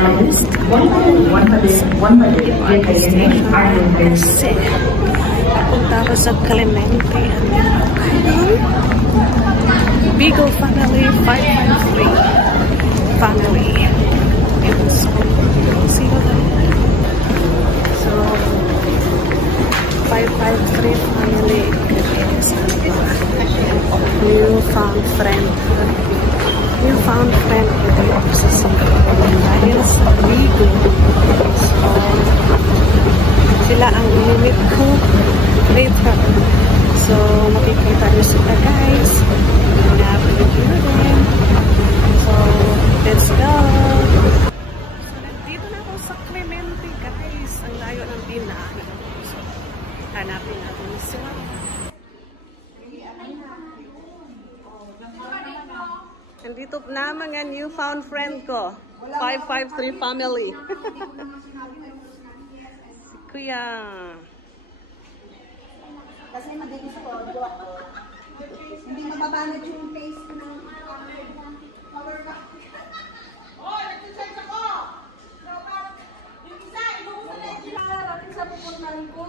Analyst, 100. Punta ako sa Clemente. Beagle Family 553 Family. So 553 Family is newfound friend. Newfound friend ito yung dahil sa Beagle. So sila ang limit ko later. So makikita nyo sila guys. Na-review din. So let's go. So nandito na ako sa Clemente guys. Ang layo ng binahe. So hanapin natin sila. Nandito na mga newfound friend ko. 553 Family. Si Kuya. Kasi madinis ko, hindi mababalot yung face ko ng power bank. Oh, nag-charge ako! Yung isa, ibubusan na yung ginarating sa pupuntahan ko.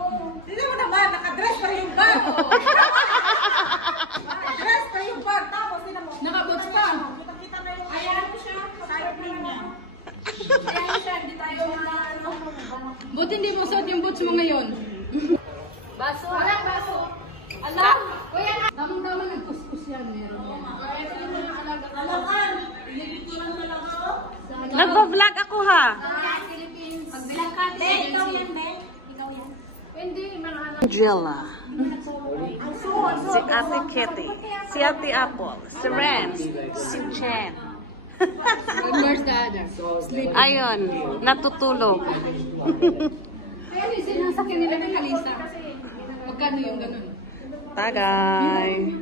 Hindi mo naman, nakadress pa yung bag. Nakadress pa yung bag, tapos nakaboots pa. Kita na yung ayan siya, side niya. Ayan siya, hindi tayo na ano. Buti hindi mo suot yung boots mo ngayon. Baso? Walang baso. Alam? Tamang-tamang nagkuskus yan. Meron yan. Alakan! Pinagituran na lang ako. Nagpa-vlog ako ha. Philippines. Pag-vlog ka, ikaw yan, Ben? Ikaw yan. Hindi, mga Angela. Si Ate Kitty. Si Ate Apple. Si Renz. Si Jen. where's the other? Sleeping. Ayun, natutulog. Kaya yung sinasakyan nila ng kalisa. Magkano yung ganun? Tagay.